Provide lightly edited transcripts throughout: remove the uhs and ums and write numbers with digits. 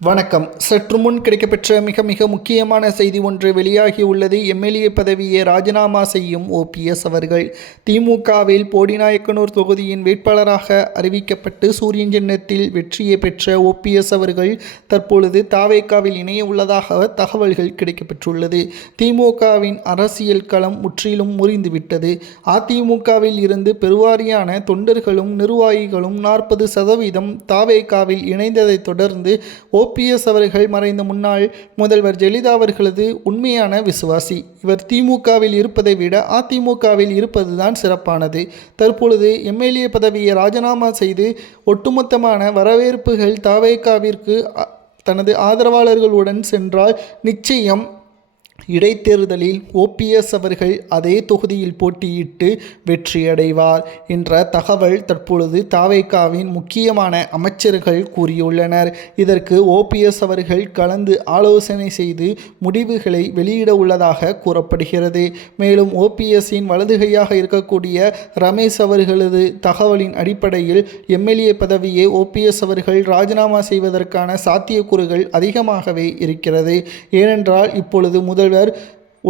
வணக்கம். சற்று முன் கிடைக்கப்பெற்ற மிக மிக முக்கியமான செய்தி ஒன்று வெளியாகியுள்ளது. எம்எல்ஏ பதவியை ராஜினாமா செய்யும் ஓபிஎஸ் அவர்கள் திமுகவில் போடிநாயக்கனூர் தொகுதியின் வேட்பாளராக அறிவிக்கப்பட்டு சூரியன் சின்னத்தில் வெற்றியை பெற்ற ஓபிஎஸ் அவர்கள் தற்பொழுது தாவேகாவில் இணைய உள்ளதாக தகவல்கள் கிடைக்கப்பெற்றுள்ளது. திமுகவின் அரசியல் களம் முற்றிலும் முறிந்துவிட்டது. அதிமுகவில் இருந்து பெருவாரியான தொண்டர்களும் நிர்வாகிகளும் 40% தாவேகாவில் இணைந்ததை தொடர்ந்து ஓபிஎஸ் அவர்கள் மறைந்த முன்னாள் முதல்வர் ஜெயலலிதா அவர்களது உண்மையான விசுவாசி. இவர் திமுகவில் இருப்பதை விட அதிமுகவில் இருப்பதுதான் சிறப்பானது. தற்பொழுது எம்எல்ஏ பதவியை ராஜினாமா செய்து ஒட்டுமொத்தமான வரவேற்புகள் தாவேகாவிற்கு தனது ஆதரவாளர்களுடன் சென்றால் நிச்சயம் இடைத்தேர்தலில் ஓபிஎஸ் அவர்கள் அதே தொகுதியில் போட்டியிட்டு வெற்றியடைவார் என்ற தகவல் தற்பொழுது தாவேகாவின் முக்கியமான அமைச்சர்கள் கூறியுள்ளனர். இதற்கு ஓபிஎஸ் அவர்கள் கலந்து ஆலோசனை செய்து முடிவுகளை வெளியிட உள்ளதாக கூறப்படுகிறது. மேலும் ஓபிஎஸ்ஸின் வலதுகையாக இருக்கக்கூடிய ரமேஷ் அவர்களது தகவலின் அடிப்படையில் எம்எல்ஏ பதவியை ஓபிஎஸ் அவர்கள் ராஜினாமா செய்வதற்கான சாத்தியக்கூறுகள் அதிகமாகவே இருக்கிறது. ஏனென்றால் இப்பொழுது முதல்வர்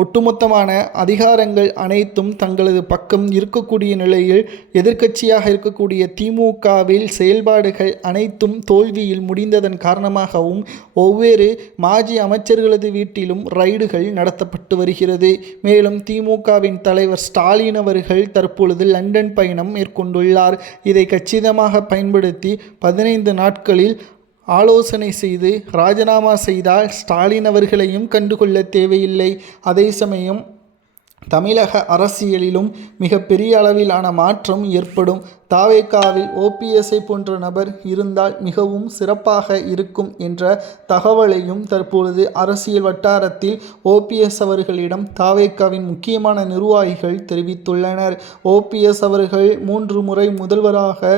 ஒட்டுமொத்தமான அதிகாரங்கள் அனைத்தும் தங்களது பக்கம் இருக்கக்கூடிய நிலையில் எதிர்க்கட்சியாக இருக்கக்கூடிய திமுகவில் செயல்பாடுகள் அனைத்தும் தோல்வியில் முடிந்ததன் காரணமாகவும் ஒவ்வொரு மாஜி அமைச்சர்களது வீட்டிலும் ரைடுகள் நடத்தப்பட்டு வருகிறது. மேலும் திமுகவின் தலைவர் ஸ்டாலின் அவர்கள் தற்பொழுது லண்டன் பயணம் மேற்கொண்டுள்ளார். இதை கச்சிதமாக பயன்படுத்தி 15 நாட்களில் ஆலோசனை செய்து ராஜினாமா செய்தால் ஸ்டாலின் அவர்களையும் கண்டுகொள்ள தேவையில்லை. அதே சமயம் தமிழக அரசியலிலும் மிக பெரிய அளவிலான மாற்றம் ஏற்படும். தாவேகாவில் ஓபிஎஸ்ஐ போன்ற நபர் இருந்தால் மிகவும் சிறப்பாக இருக்கும் என்ற தகவலையும் தற்பொழுது அரசியல் வட்டாரத்தில் ஓபிஎஸ் அவர்களிடம் தாவேகாவின் முக்கியமான நிர்வாகிகள் தெரிவித்துள்ளனர். ஓபிஎஸ் அவர்கள் 3 முறை முதல்வராக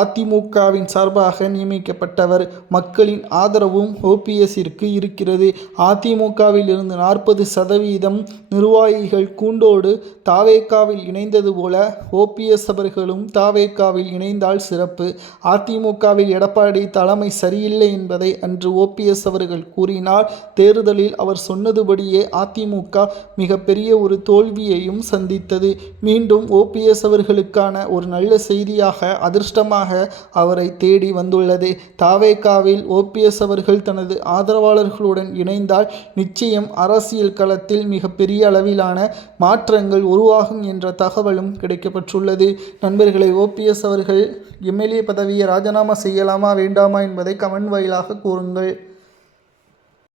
அதிமுகவின் சார்பாக நியமிக்கப்பட்டவர். மக்களின் ஆதரவும் ஓபிஎஸ்ஸிற்கு இருக்கிறது. அதிமுகவில் இருந்து 40% நிர்வாகிகள் கூண்டோடு தாவேகாவில் இணைந்தது போல ஓபிஎஸ் அவர்களும் தாவேகாவில் இணைந்தால் சிறப்பு. அதிமுகவில் எடப்பாடி தலைமை சரியில்லை என்பதை அன்று ஓபிஎஸ் அவர்கள் கூறினார். தேர்தலில் அவர் சொன்னதுபடியே அதிமுக மிகப்பெரிய ஒரு தோல்வியையும் சந்தித்தது. மீண்டும் ஓபிஎஸ் அவர்களுக்கான ஒரு நல்ல செய்தியாக அதிர்ஷ்டமாக அவரை தேடி வந்துள்ளது. தாவேகாவில் ஓபிஎஸ் அவர்கள் தனது ஆதரவாளர்களுடன் இணைந்தால் நிச்சயம் அரசியல் களத்தில் மிகப்பெரிய அளவிலான மாற்றங்கள் உருவாகும் என்ற தகவலும் கிடைக்கப்பெற்றுள்ளது. நண்பர்களை, ஓபிஎஸ் அவர்கள் எம்எல்ஏ பதவியை ராஜினாமா செய்யலாமா வேண்டாமா என்பதை கமெண்ட் வாயிலாக கூறுங்கள்.